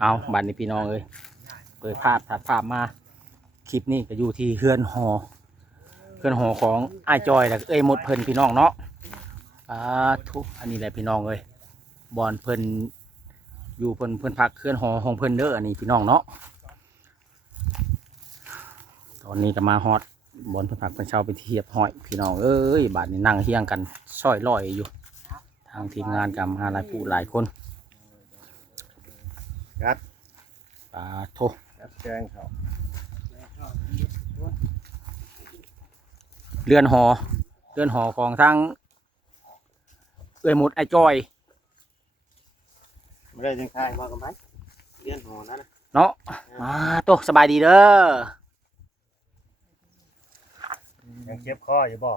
เอาบัดนี้พี่น้องเอ้ยเปิดภาพถัดภาพมาคลิปนี้ก็อยู่ที่เฮือนหอของอ้ายจอยแล้วเอ้ยหมดเพิ่นพี่น้องเนาะทุกอันนี้แหละพี่น้องเอ้ยบอนเพิ่นอยู่เพิ่นพักเฮือนหอของเพิ่นเด้ออันนี้พี่น้องเนาะตอนนี้ก็มาฮอดบอนเพิ่นพักเพิ่นเช่าไปเทียบห้อยพี่น้องเอ้ยบัดนี้นั่งเฮียงกันซ้อยลอยอยู่ทางทีมงานกับมาหลายผู้หลายคนครับโทครับแจ้งเขาเรือนหอของทางเอ้ยหมดไอ้จอยไม่ได้ยังคายมากันไหมเรียนหอนะเนาะมาโตสบายดีเด้อยังเจ็บคออยู่บ่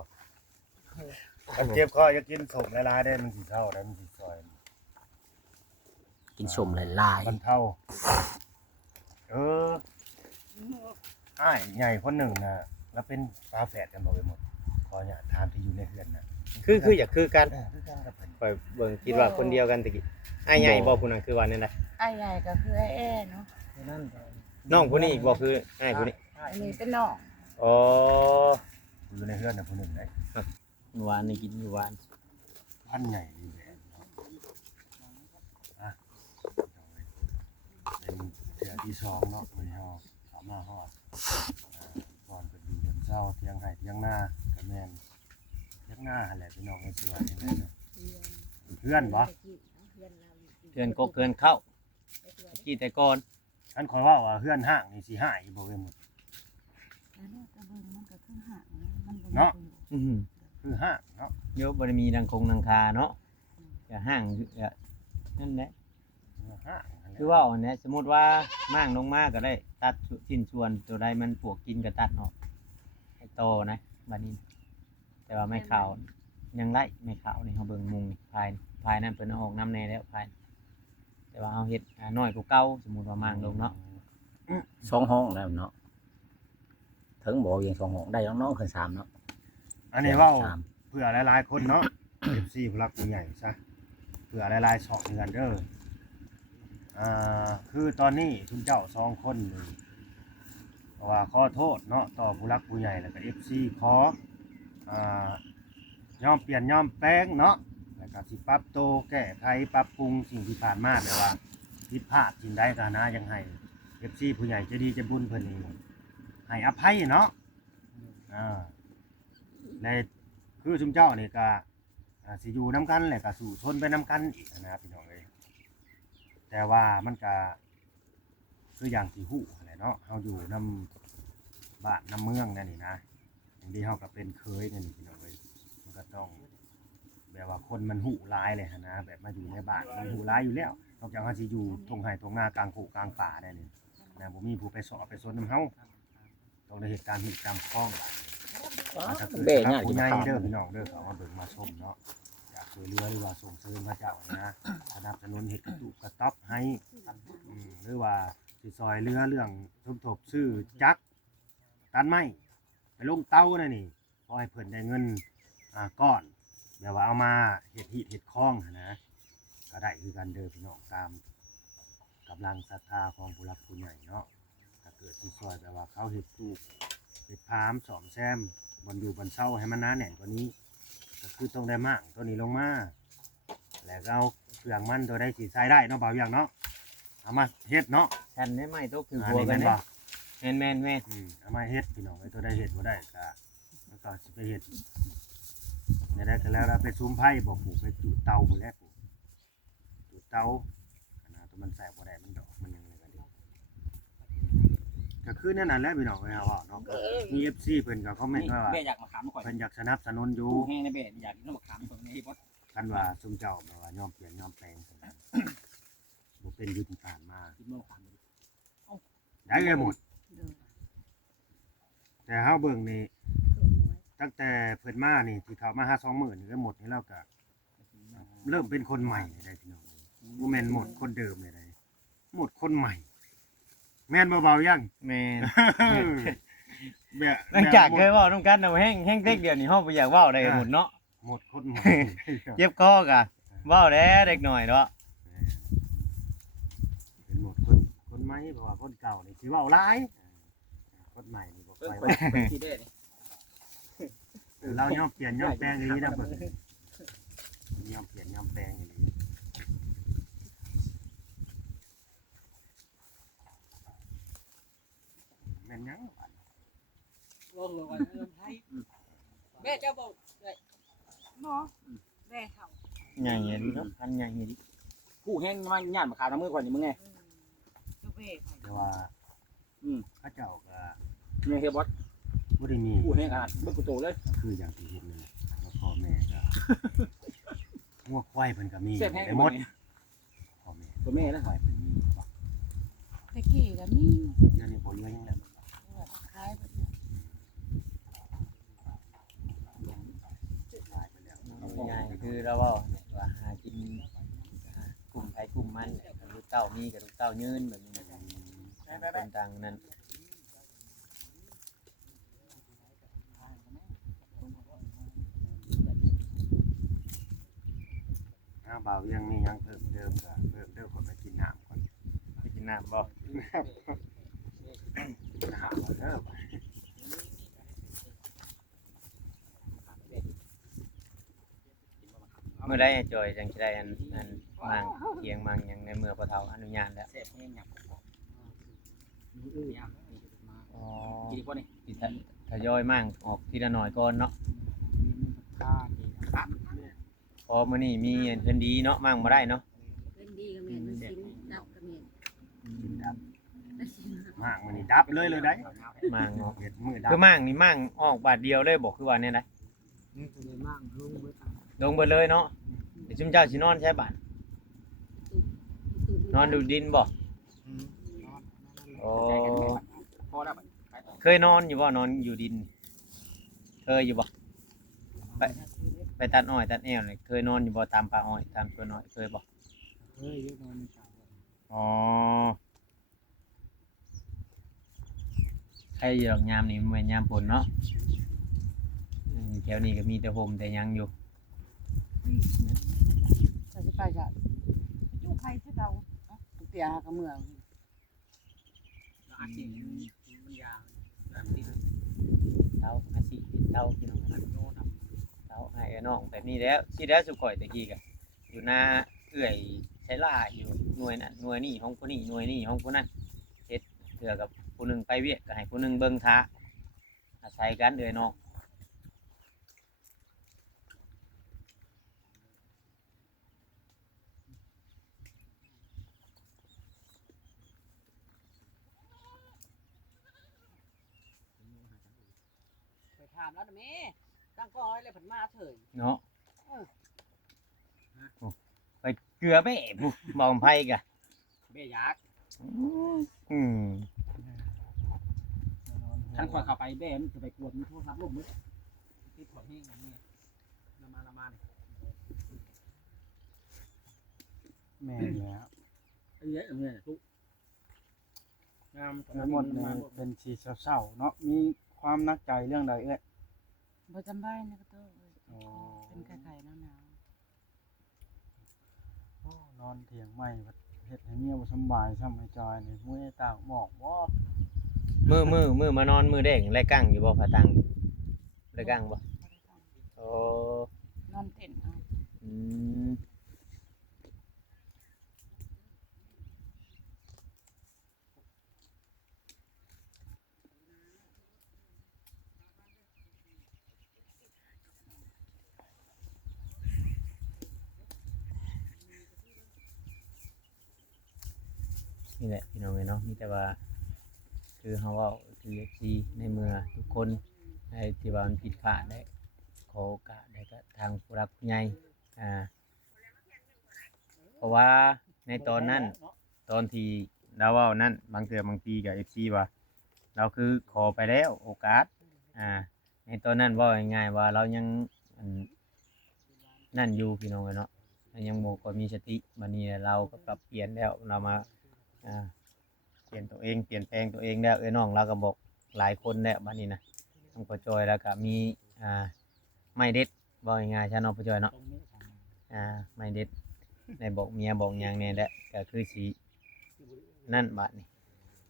ยังเจ็บคออยากกินสมละลายได้มันสีเท่าได้มันสีซอยกินสมลายมันเท่าอ้ายใหญ่คนหนึ่งนะแล้วเป็นตาแฝดกันไปหมดขอเนี่ยถามที่อยู่ในเฮือนนะคืออยากคือกันคือกันกับเพิ่น ปล่อยเบิ่งคิดว่าคนเดียวกันตะกี้ไอ้ใหญ่บ่ผู้นั้นคือว่านั่นแหละ ไอ้ใหญ่ก็คือไอ้แอ้เนาะ น้องผู้นี้อีกบ่คือไอ้ผู้นี้ อันนี้เป็นน้อง อ๋อ อยู่ในเฮือนนะคนหนึ่งไหน หวานนี่กินอยู่หวาน พันใหญ่ดีแหละเป็นเถื่อที่สองเนาะเลยเฮาสามารถฮอดก่อนเป็นอยู่บนเช้าเที่ยงไห้เที่ยงหน้ากระแมนเที่ยงหน้าอะไรพี่น้องก็สวยอย่างนั้นนะเพื่อนบ่ เกินกกเกินเข้ากี้แต่ก่อน ฉันขอว่าเพื่อนห้างนี่สิหายบ่เว้ยหมดเนาะคือห้างเนาะ เดี๋ยวบ่ได้มีดังคงดังคาเนาะอย่าห้างอย่านั่นแหละ ห้าง คือว่าอันเนี้ยสมมุติว่ามั่างลงมาก็ได้ตัดชิ้นส่วนตัวใดมันปวกกินก็ตัดออกให้โตนะบัดนี้แต่ว่าไม่ขาวยังไล่ไม่ขาวนี่เฮาเบิ่งมุงนี่ภายนั้นเพิ่นเอาออกน้ำแน่แล้วภายแต่ว่าเฮาเฮ็ดน้อยกว่าเก่าสมมุติว่ามั่างลงเนาะ 2 ห้องแล้วเนาะถึงบอกอย่าง2 ห้องได้น้องๆขึ้น3เนาะ อันนี้ว่าเผื่อหลายๆคนเนาะ FC ผู้รักผู้ใหญ่ซะเผื่อหลายๆช่องกันเด้อคือตอนนี้คุณเจ้า2คนนี่เพราะว่าขอโทษเนาะต่อผู้รักผู้ใหญ่แล้วก็ FC ขอยอมเปลี่ยนยอมแปลงเนาะแล้วก็สิปรับโตแก้ไขปรับปรุงสิ่งที่ผ่านมาแบบว่าผิดพลาดสิ่งใดก็นะยังให้ FC ผู้ใหญ่ใจดีใจบุญเพิ่นนี่ให้อภัยเนาะในคือชุมเจ้านี่ก็สิอยู่น้ำกันแหละก็สู่ชนไปน้ำกันอีกนะครับพี่น้องเอ้ยแต่ว่ามันก็คืออย่างที่ฮู้อะไรเนาะเฮาอยู่น้ำบ้านน้ำเมืองนั่นนี่นะอย่างที่เฮาก็เป็นเคยนั่นนี่พี่น้องเอ้ยมันก็ต้องแบบว่าคนมันหู้ร้ายเลยนะแบบมาอยู่ในบ้านมันหู้ร้ายอยู่แล้วนอกจากเฮาสิอยู่ทงไห่ทงนากลางโขกลางป่าได้นี่นะบ่มีผู้ไปสอบไปสนนำเฮาต้องได้เหตุการณ์ที่ตามคล้องถ้าเกิดผู้ใหญ่เด้อพี่น้องเด้อเขามาเบิ่งมาชมเนาะอยากช่วยเหลือหรือว่าส่งเสริมพระเจ้านะสนับสนุนเฮ็ดกระตุกกระต๊อบให้หรือว่าสิซอยเรือเรื่องสมทบซื้อจักรตัดไม้ไปลงเตานั่นนี่พอให้เพิ่นได้เงินก้อนเดี๋ยวว่าเอามาเฮ็ดหีดเฮ็ดคล้องนะก็ได้คือกันเด้อพี่น้องตามกำลังศรัทธาของผู้รักผู้ใหญ่เนาะถ้าเกิดที่ซอยแบบว่าเขาเฮ็ดปลูกเฮ็ดพามซ่อมแซมบนอยู่บนเช่าให้มันหนาแน่นกว่านี้ก็คือต้องได้มากตัวนี้ลงมาแล้วก็เอาเครื่องมันตัวได้สีใส่ได้เนาะเบาอย่างเนาะเอามาเฮ็ดเนาะ ฉันไม่ตกถึงหัวกันเนี่ยแม่นเอามาเฮ็ดพี่น้องไอ้ตัวได้เฮ็ดบ่ได้ก็แล้วก็สิไปเฮ็ดเนี่ยได้ก็แล้วเราไปซูมไผ่บ่ปลูกไปจุดเตาพุ่นแหละปลูกจุดเตานะตัวมันแสบบ่ได้มันดอกมันยังไงกันดิก็คือนั่นน่ะแหละพี่น้องเอ้ยว่าเนาะมี FC เพิ่นก็คอมเมนต์ว่า เบ้อยากมาขามก่อน เพิ่นอยากสนับสนุนอยู่ แห้งในเบ้อยากกินน้ำมะขามก่อนในบด คันว่าซุมเจ้าแบบว่ายอมเปลี่ยนยอมแปลงซั่นน่ะบ่เป็นอยู่ที่ผ่านมา กินน้ำมะขาม ได้เลยหมดแต่เฮาเบิ่งนี่ตั้งแต่เพิ่นมานี่ที่เขามาหา2มื้อนี่ก็หมดนี่แล้วก็เริ่มเป็นคนใหม่ได้พี่น้องบ่แม่นหมดคนเดิมเลยได้หมดคนใหม่แม่นบ่เบายัง แม่น แบบ หลังจากเคยเว้านํกันน่ะแห้งเด็กเดี๋ยวนี้เฮาบ่อยากเว้าได้หมดเนาะ หมดคนใหม่ เจ็บคอกะเว้าแด้เด็กหน่อยเนาะ เป็น เพราะว่าคนเก่านี่สิเว้าหลายคนใหม่นี่บ่ค่อย เปิ เว้า ดที่ได้นี่ เรายอมเปลี่ยนยอมแปลงอย่างนี้นะเพิ่นยอมเปลี่ยนยอมแปลงอย่างนี้แม่นยัง แม่จะบอกเลยหมอแม่เขา ใหญ่เนาะพันใหญ่ดิ ผู้แห้งมันย่านมาขาวน้ำมือก่อนนี่มึงไง จุเบ้เขา แต่ว่า อืม เขาเจ้าก็ มึงเฮียบอส บ่ได้มี ผู้แห้งขนาดเบิ่งกูโตเลย คืออย่างที่เห็นนี่แหละแล้วพ่อแม่ก็งัวควายเพิ่นก็มี เสียบแห้ง ไปหมดพ่อแม่ ตัวแม่แล้ว ควายเพิ่นมีบ่ ตะกี้ก็มี เดี๋ยวนี้บ่เหลือหยังแล้ว ขายไปเนี่ย ตายไปแล้ว ใหญ่คือเราเว้าว่าหากินกลุ่มไผกลุ่มมันลูกเต้ามีกับลูกเต้ายืนแบบนี้คนต่างนั้น บ่าวยังมียังเพิ่มเติมก็เพิ่มเติมคนไปกินน้ำก่อน ไปกินน้ำบ่ น้ำก่อนเด้อ เมื่อได้จอยจังสิได้อันมั่งเถียงมั่งหยังในเมื่อพ่อเฒ่าอนุญาตแล้ว เสียบแห้งหยับมีอื้อยามมีมา อ๋อ กินดีกว่านี่ สิทยอยมั่งออกทีละหน่อยก่อนเนาะ ข้าดีครับ พอมื้อนี้มีเพิ่นดีเนาะมั่งบ่ได้เนาะ เป็นดีก็แม่นมันสินดับก็แม่น กินดับมากมันนี่ดับเลยได้ มั่งเนาะ เห็ดมือดับ คือมั่งนี่มั่งออกบาทเดียวเลยบ่คือว่าแน่นะลงเบิดเลยเนาะเดี๋ยวชุมเจ้าสินอนใช้บาทนอนดูดินบ่โอ้ ใจกันแม่พอแล้วบัด เคยนอนอยู่บ่นอนอยู่ดิน เคยอยู่บ่ไปตัดอ้อยตัดแอวเลยเคยนอนอยู่บ่ตามป่าอ้อยตามสวนอ้อยเคยบ่ เฮ้ยนอนในกลาง อ๋อใครอยู่ดอกยามนี่มันเป็นยามฝนเนาะแถวนี้ก็มีแต่โฮมแต่หยังอยู่ จะสิไปจ้ะจุใครที่เราเตียกับเมือง อาชีพมันยาวแบบนี้ เต้าอาชีพเต้าพี่น้องนะเต้าให้น้องแบบนี้แล้วสิแล้วสุข่อยตะกี้ก็อยู่หน้าเอื้อยใช้ล่าอยู่หน่วยนั้นหน่วยนี้ของผู้นี้หน่วยนี้ของผู้นั้นเฮ็ดเถื่อกับผู้หนึงไปเวียกก็ให้ผู้หนึงเบิ่งท้าอาศัยกันเอื้อยน้อง ไปถามแล้วนะแม่ตั้งกองอะไรผันมาเถิด เนาะโอ้ไปเกลือไปผู้บ่าวไผกะ เบี้ยยักษ์ อืม ท่านคอยเข้าไปเบี้ยมันจะไปกวนมันโทรศัพท์ลูกมึงที่ถอดแห้งอย่างนี้ละมาเนี่ย แม่นแล้ว เอ้ยเนี่ยทุกงาม ทั้งหมดเนี่ยเป็นสีเศร้าๆเนาะมีความนักใจเรื่องใดเอ้ย บ่จำได้นะก็โต โอ้ เป็นไข่ๆหนาว โอ้นอนเถียงไม่เฮ็ดให้เมียบ่สำบายซ้ำให้จอยนี่มื้อตากหมอกบ่ มือมานอนมือแดงไรกั้งอยู่บ่ผาตังไรกั้งบ่โอ้ นอนเต้นเอา อืมนี่แหละพี่น้องเนาะมีแต่ว่าคือเฮาเว้าคือสิในเมื่อทุกคนได้ที่ว่ามันผิดพลาดได้ขอโอกาสได้ก็ทางผู้รักผู้ใหญ่เพราะว่าในตอนนั้นตอนที่เราเว้านั้นบางเทื่อบางทีกับ FC ว่าเราคือขอไปแล้วโอกาสในตอนนั้นเว้าง่ายๆว่าเรายังนั่นอยู่พี่น้องเนาะยังบ่ค่อยมีสติบัดนี้เราก็ปรับเปลี่ยนแล้วเรามาเปลี่ยนตัวเองเปลี่ยนแปลงตัวเองแล้วน้องเราก็บอกหลายคนแล้วบัดนี้นะต้องปจอยแล้วก็มีไม่เด็ดบอกง่ายๆใช่น้องปจอยเนาะไม่เด็ดในบอกเมียบอกหยังเนี่ยแหละก็คือสีนั่นบัดนี่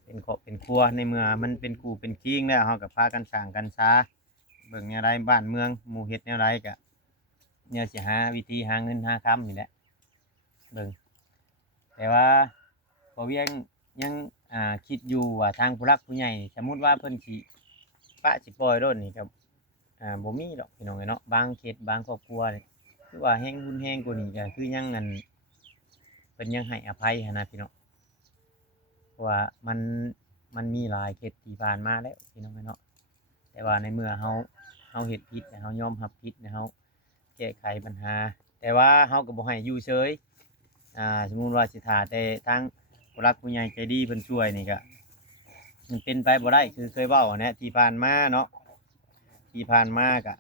เป็นครอบเป็นครัวในเมื่อมันเป็นกูเป็นกิ้งแล้วเฮาก็พากันสร้างกันช้าเบิ่งแนวใดบ้านเมืองหมู่เฮ็ดแนวใดก็เนี่ยสิหาวิธีหาเงินหาคำนี่แหละเบิ่งแต่ว่าบ่เวียงยังคิดอยู่ว่าทางผู้หลักผู้ใหญ่สมมุติว่าเพิ่นสิปะสิปล่อยโดดนี่ก็บ่มีดอกพี่น้องเอ้ยเนาะบางเขตบางครอบครัวนี่คือว่าแฮงรุนแรงกว่านี้ก็คือยังอันเพิ่นยังให้อภัยหันนะพี่น้องเพราะว่ามันมีหลายเขตที่ผ่านมาแล้วพี่น้องเอ้ยเนาะแต่ว่าในเมื่อเฮาเฮ็ดผิดเฮายอมรับผิดเฮาแก้ไขปัญหาแต่ว่าเฮาก็บ่ให้อยู่เฉยสมมุติว่าสิท่าแต่ทางผู้รักผู้ใหญ่ใจดีเพิ่นช่วยนี่ก็มันเป็นไปบ่ได้คือเคยเว้าแหละที่ผ่านมาเนาะที่ผ่านมาก็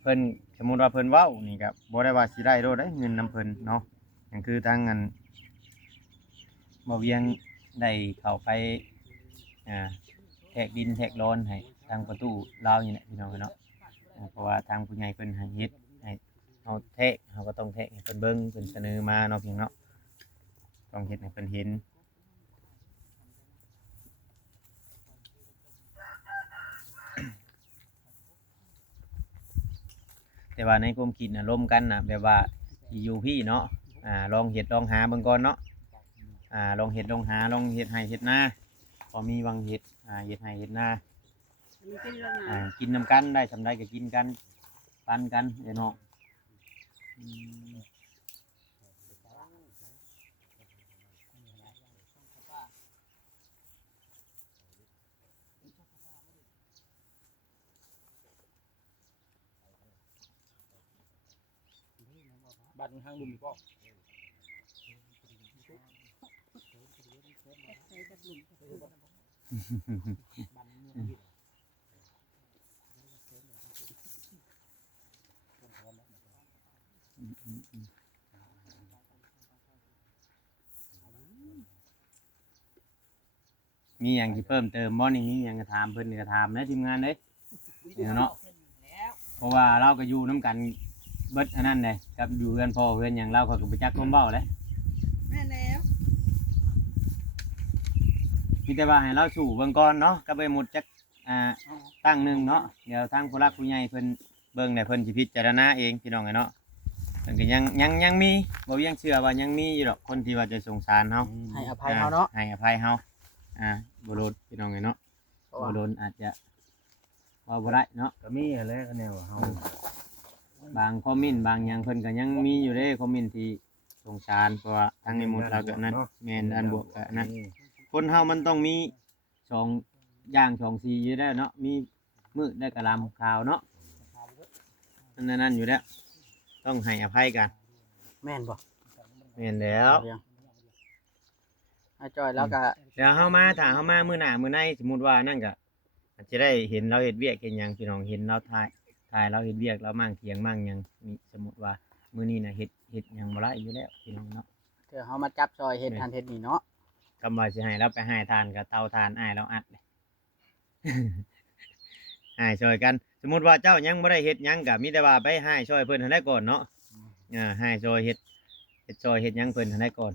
เพิ่นสมมุติว่าเพิ่นเว้านี่ก็บ่ได้ว่าสิได้โดดได้เงินนํเพิ่นเนาะอย่างคือทางอันบ่เวียงได้เข้าไปแทกดินแทกโลนให้ทางประตูลาวนี่แหละพี่น้องเนาะเพราะว่าทางผู้ใหญ่เพิ่นให้เฮ็ดให้เฮาแทกเฮาก็ต้องแทกให้เพิ่นเบิ่งเพิ่นเสนอมาเนาะพี่น้องเนาะต้องเฮ็ดให้เพิ่นเห็นแต่ว่าในความคิดน่ะร่วมกันน่ะแบบว่าสิอยู่พี่เนาะลองเฮ็ดลองหาเบิ่งก่อนเนาะลองเฮ็ดลองหาลองเฮ็ดให้เฮ็ดนาพอมีวังเฮ็ดเฮ็ดให้เฮ็ดนากินนำกันได้สำาใดก็กินกันปันกันเนาะบ้านทางลุมก็มีอย่างที่เพิ่มเติมบ่นี่มีอย่างจะถามเพิ่นก็ถามนะทีมงานเด้เนาะเพราะว่าเราก็อยู่น้ำกันเบิดอันนั้นเลยกับอยู่เพื่อนพ่อเพื่อนอย่างเราเขาก็ไปจักความเบ้าเลย แม่แล้ว มีแต่ว่าให้เราสู่เบิ่งก่อนเนาะก็ไปหมดจักตั้งหนึ่งเนาะเดี๋ยวทางผู้รักผู้ใหญ่เพิ่นเบิ่งได้เพิ่นสิพิจารณาเองพี่น้องไงเนาะเพิ่นก็ยังมีบ่ยังเชื่อว่ายังมีอยู่ดอกคนที่ว่าจะสงสารเฮา ให้อภัยเขาเนาะ ให้อภัยเฮาบ่โดนพี่น้องไงเนาะบ่โดนอาจจะว่าบ่ได้เนาะ ก็มีอะไรก็แนวเฮา บางคอมเมนต์บางอย่างเพิ่นก็ยังมีอยู่เด้คอมเมนต์ที่สงสารเพราะว่าทางในหมดเราก็นั้นแม่นอันบวกก็นั้นคนเฮามันต้องมี2อย่าง2สีอยู่แล้วเนาะมีมืดได้กะลำขาวเนาะนั่นอยู่แล้วต้องให้อภัยกัน แม่นบ่ แม่นแล้ว อาจอยแล้วก็ เดี๋ยวเฮามาถ้าเฮามามื้อหน้ามื้อในสมมุติว่านั่นก็อาจจะได้เห็นเราเฮ็ดเวียกเฮ็ดหยังพี่น้องเห็นเราถ่ายเราเฮ็ดเวียกเรามั่งเถียงมั่งหยังนี่สมมุติว่ามื้อนี้น่ะเฮ็ดหยังบ่ได้อยู่แล้วพี่น้องเนาะ เดี๋ยวเฮามาจับซอยเฮ็ดทันเฮ็ดนี่เนาะ คำว่าสิให้เราไปหายทานกับเตาทานอ้ายเราอัดเลย หายช่วยกัน สมมุติว่าเจ้ายังบ่ได้เฮ็ดหยังก็มีแต่ว่าไปหายช่วยเพิ่นให้ได้ก่อนเนาะหายช่วยเฮ็ดช่วยเฮ็ดหยังเพิ่นให้ได้ก่อน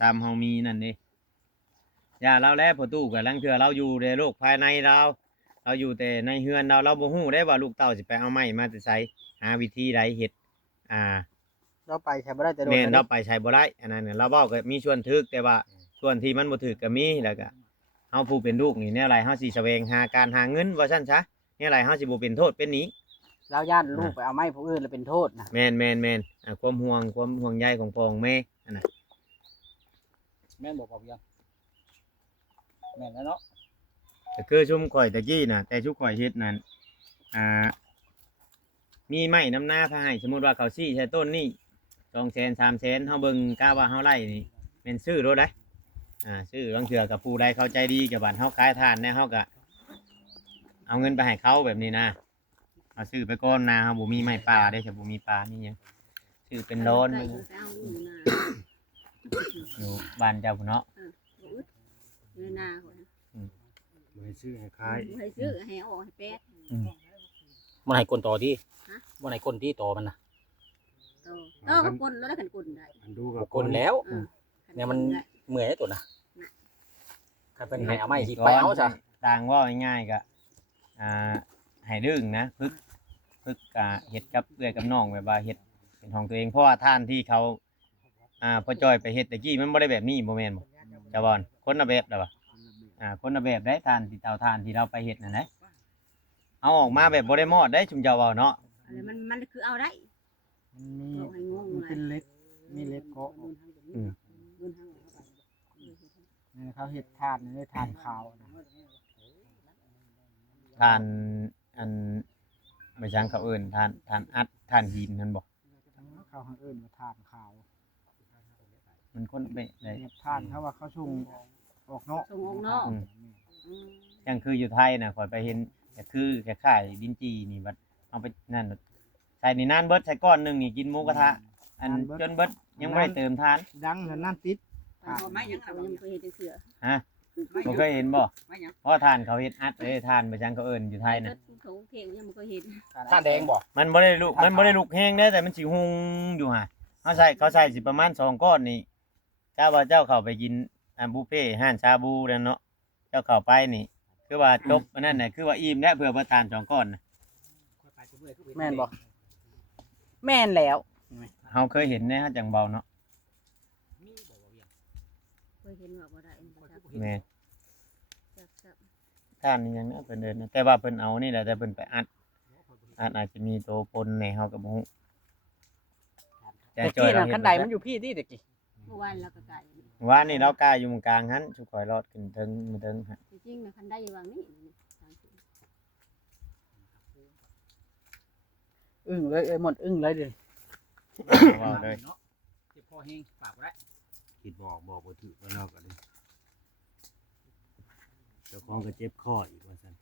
ตามเฮามีนั่นเด้อย่าเราแลพอตู้ก็ลังเทื่อเราอยู่ในโลกภายในเราอยู่แต่ในเฮือนเราบ่ฮู้ได้ว่าลูกเต้าสิไปเอาไม้มาแต่ไสหาวิธีใดเฮ็ดเราไปใช้บ่ได้แต่โดน แม่นเราไปใช้บ่ได้อันนั้นน่ะเราเว้าก็มีส่วนถูกแต่ว่าส่วนที่มันบ่ถูกก็มีแล้วก็เฮาผู้เป็นลูกนี่แนวไรเฮาสิแสวงหาการหาเงินว่าซั่นซะแนวไรเฮาสิบ่เป็นโทษเป็นหนี้ เราย่านลูกไปเอาไม้ผู้อื่นแล้วเป็นโทษนะ แม่นความห่วงใยของพ่อของแม่อันน่ะ แม่นบอกยังแม่นแล้วเนาะ ก็คือชุมข่อยตะกี้น่ะแต่ชุมข่อยเฮ็ดนั่นมีไม้นำหน้าพาให้สมมุติว่าเขาซี่ใช้ต้นนี่200,000 300,000เฮาเบิ่งกะว่าเฮาไล่นี่แม่นซื้อโลดได้ซื้อบางเทื่อกับผู้ใดเข้าใจดีกับบ้านเฮาขายทานแน่เฮาก็เอาเงินไปให้เขาแบบนี้นะเอาซื้อไปก่อนนะเฮาบ่มีไม้ป่าได้ถ้าบ่มีป่านี่หยังซื้อเป็นโลนอยู่บ้านเจ้าพุ่นเนาะ เงินนาคน บ่ให้ซื้อให้ขาย ให้ซื้อให้ออกให้เป็ด มันให้คนต่อที่มันให้คนที่ต่อมันนะ โตก็กลนแล้วได้กันกลนได้ อันดูกับ คนแล้ว เออ เนี่ยมันเมื่อยตัวน่ะถ้าเพิ่นให้เอาไม้สิไปเอาซะ ต่างว่าง่ายๆก็ให้ดึงนะพึกเฮ็ดกับเอื้อยกับน้องแบบว่าเฮ็ดเป็นของตัวเองเพราะว่าท่านที่เขาพ่อจ้อยไปเฮ็ดตะกี้มันบ่ได้แบบนี้บ่แม่นบ่จ้าบอนคนละแบบล่ะบ่คนละแบบได้ท่านที่เตาท่านที่เราไปเฮ็ดนั่นนะเอาออกมาแบบบ่ได้มอดได้ชุมเจ้าเว้าเนาะ อะไรมันคือเอาได้ มันมีมันเป็นเหล็กมีเหล็กเกาะนี่เขาเฮ็ดทานนี่ทานขาวนะ ท่านอันไม่ช่างเขาเอิ้นท่านอัดท่านหินนั่นบ่ เขาหางเอิ้นว่าทานขาว มันคนเบะเลย เฮ็ดทานเขาว่าเขาชุ่งออกเนาะ ส่งออกนอก ยังคืออยู่ไทยน่ะข่อยไปเห็นก็คือคล้ายๆดินจีนี่บัดเอาไปนั่นใส่นี่นานเบิดใส่ก้อนหนึงนี่กินหมูกระทะอันจนเบิดยังบ่ได้เติมทาน ดังแล้วนั่นติด ไม่ยังเขายังเคยเห็นเสือ ฮะบ่เคยเห็นบ่ ไม่ยัง เพราะว่าทานเขาเฮ็ดอัดเลยทานไปจังเขาเอิ้นอยู่ไทยน่ะ เขาเข่งยังไม่เคยเห็น ท่านแดงบ่ มันบ่ได้ลุกแห้งได้แต่มันสิหุงอยู่ห่าเขาใส่สิประมาณ2ก้อนนี่เจ้าว่าเจ้าเข้าไปกินบุฟเฟ่ต์ห้านชาบูนั่นเนาะเจ้าเข้าไปนี่คือว่าจบอันนั้นน่ะคือว่าอิ่มแล้วเพื่อประทาน2ก้อนน่ะ แม่นบ่แม่นแล้ว เฮาเคยเห็นแน่จังเบาเนาะ เคยเห็นว่าบ่ได้ แม่ จับ ท่านนี่ยังนะเพิ่นเดินนะแต่ว่าเพิ่นเอานี่แหละแต่เพิ่นไปอัดอาจจะมีตัวปนในเฮาก็บ่ฮู้แต่ แต่ จอย กี้ เรา น่ะ เห็ คั น นใดมันอยู่พี่ที่ตะกี้ เมื่อวานเราก็ไก่ ว่านี่เรากล้าอยู่ตรงกลางหันสุข่อยรอดขึ้นถึงมาถึงฮะ จริงๆนะคันได้วางนี่ อึ้งเลยหมดอึ้งเลยเด้ ว่าเลย เจ็บคอแห้งปากบ่ได้ คิดบอกบ่ถูกว่าเนาะก็เลยเจ้าของก็เจ็บคออีกว่าซั่น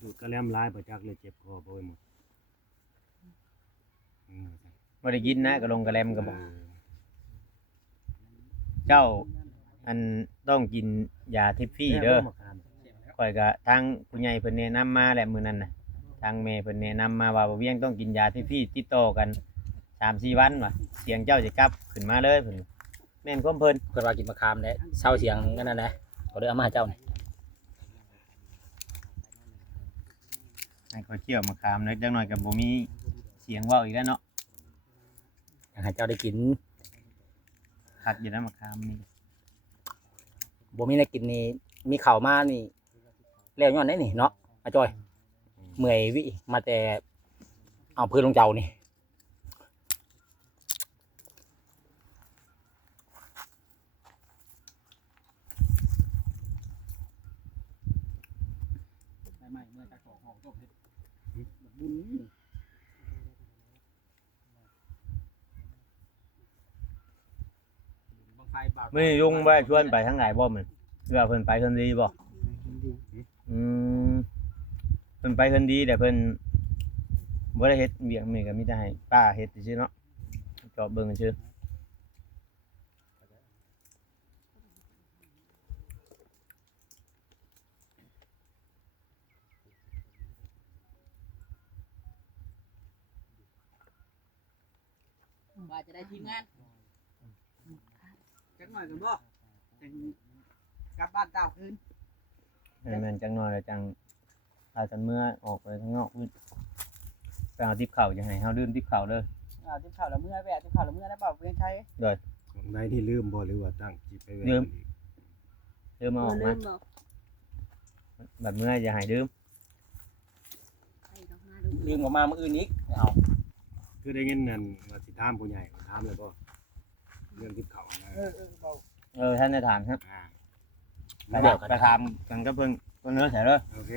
ดูดกระแลมลายประจักเลยเจ็บคอบ่ไปหมดซั่น บ่ได้กินนะกระลงกระแลมก็บอกเจ้าอันต้องกินยาทิพฟี่เด้อข่อยก็ทางผู้ใหญ่เพิ่นแนะนำมาแหละมื้อนั้นน่ะทางแม่เพิ่นแนะนำมาว่าบ่เวียงต้องกินยาทิพฟี่ติดต่อกัน 3-4 วันว่ะเสียงเจ้าจะกลับขึ้นมาเลยเพิ่นแม่นความเพิ่น เพิ่นว่ากินมะขามแล้วเศร้าเสียงกันนั่นแหละก็เลยเอามาให้เจ้านี่ ให้ข่อยเคี่ยวมะขามนิดจังหน่อยก็บ่มีเสียงเว้าอีกแล้วเนาะ อยากให้เจ้าได้กิน คัดอยู่แล้วมะขามนี่ บ่มีได้กินนี่มีข้าวมานี่แล้วย้อนได้นี่เนาะอาจอยเมื่อยวิมาแต่เอาพื้นลงเจ้านี่ ไม่เมื่อตะกอกหอกตบเฮ็ดบุญ มื้อนี้ลุงบ่ได้ชวนไปทางไหนบ่มื้อเพื่อเพิ่นไปเพิ่นดีบ่อืมเพิ่นไปเพิ่นดีแต่เพิ่นบ่ได้เฮ็ดเวียกมื้อก็มีแต่ให้ป้าเฮ็ดซื่อๆเนาะจอบเบิ่งซื่อ ว่าจะได้ทีมงานจักหน่อยกันบ่กลับบ้านเก่าคืน แม่นจังน้อยแล้วจังพากันเมื่อออกไปข้างนอกพุ่นไปเอาทิปข้าวอย่าให้เฮาดื่มทิปข้าวเด้อ จิบข้าวแล้วเมื่อแวะจิบข้าวแล้วเมื่อได้เปล่าเพียงใช้ ของใดที่ลืมบ่หรือว่าตั้งจิตไปไว้ ลืม อีก เริ่มมาออก ลื มาม บอก แบบเมื่ออย่าให้ดื่ม ใส่ดอกมาดู ลืมออกมามื้ออื่นอีกเอา คือได้เงินนั่นว่าสิถามผู้ใหญ่ถามเลยบ่เรื่องที่เขานะ เบา ท่านได้ถามครับ อ่า ไปถามกันกับเพิ่นเนื้อใส่เด้อ โอเค